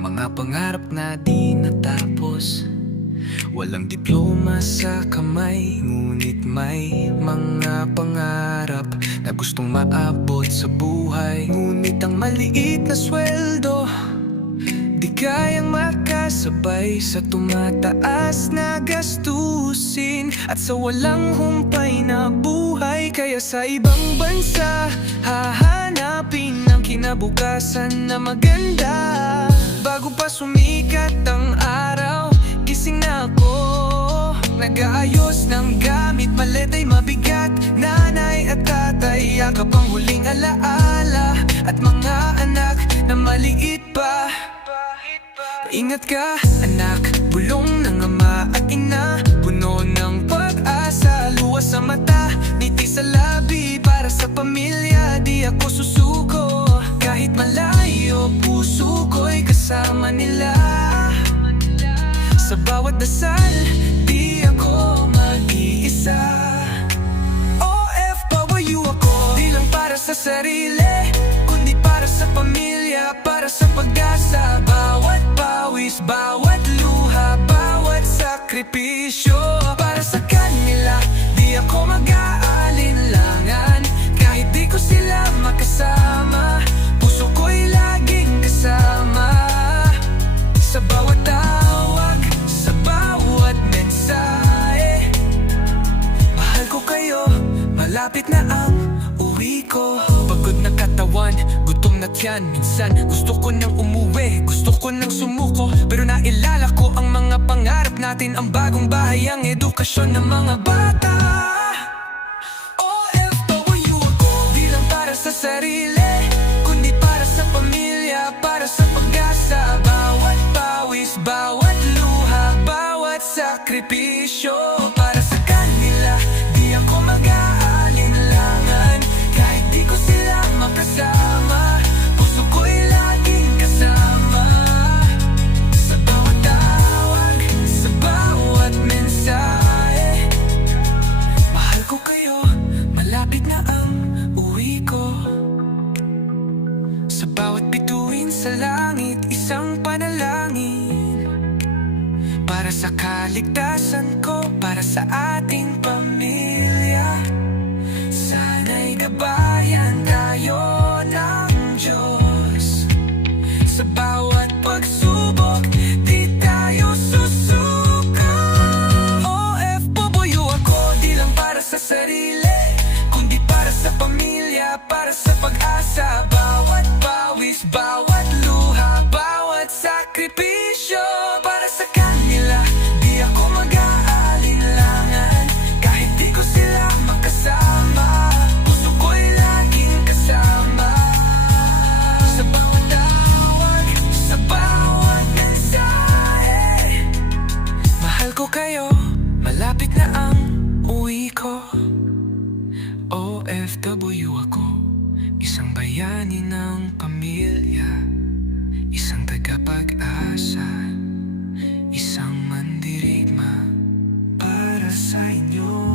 Mga pangarap na di natapos, walang diploma sa kamay, ngunit may mga pangarap na gustong maabot sa buhay. Ngunit ang maliit na sweldo di kayang makasabay sa tumataas na gastusin at sa walang humpay na buhay. Kaya sa ibang bansa hahanapin ang kinabukasan na maganda. Bago pa sumikat ang araw, gising na ako, nag-aayos ng gamit, maleta'y mabigat. Nanay at tatay, yakap ang huling alaala, at mga anak na maliit pa. Ingat ka anak, bulong ng ama at ina, puno ng pag-asa, luwas sa mata, ngiti sa labi. Para sa pamilya di ako susuko, kahit malayo puso ko'y kasama nila. Sa bawat dasal di ako mag-iisa. OFW ako, di lang para sa sarili, kundi para sa pamilya, para sa pag-asa. Bawat pawis, bawat luha, bawat sakripisyo, para sa kanila di ako mag-aalinlangan. Kahit di ko sila makasama, puso ko'y laging kasama. Sa bawat tawag, sa bawat mensahe, mahal ko kayo, malapit na ang uwi ko. Pagod na katawan, gutom na tiyan, minsan gusto ko nang umuwi, gusto ko nang sumuko. Pero nailala ko ang mga pangarap natin, ang bagong bahay, ang edukasyon ng mga bata. OFW ako, di lang para sa sarili, kundi para sa pamilya, para sa pag-asa. Bawat pawis, bawat luha, bawat sakripisyo, para sa kanila di ako mag-aalinlangan. Kahit di ko sila makasama, puso ko'y laging kasama. Sa bawat tawag, sa bawat mensahe, mahal ko kayo, malapit na ang uwi ko. Sa bawat bituin sa langit, isang panalangin, para sa kaligtasan ko, para sa ating pamilya. Sana'y gabayan tayo ng Diyos. Sa bawat pagsubok, di tayo susuko. OFW ako, di lang para sa sarili, kundi para sa pamilya, para sa pag-asa. Bawat pawis, bawat luha, bawat sakripisyo, para sa kanila di ako mag-aalinlangan. Kahit di ko sila makasama, puso ko'y laging kasama. Sa bawat tawag, sa bawat mensahe, mahal ko kayo, malapit na ang uwi ko. OFW ako, isang bayani ng pamilya, isang tagapag-asa, isang mandirigma para sa inyo.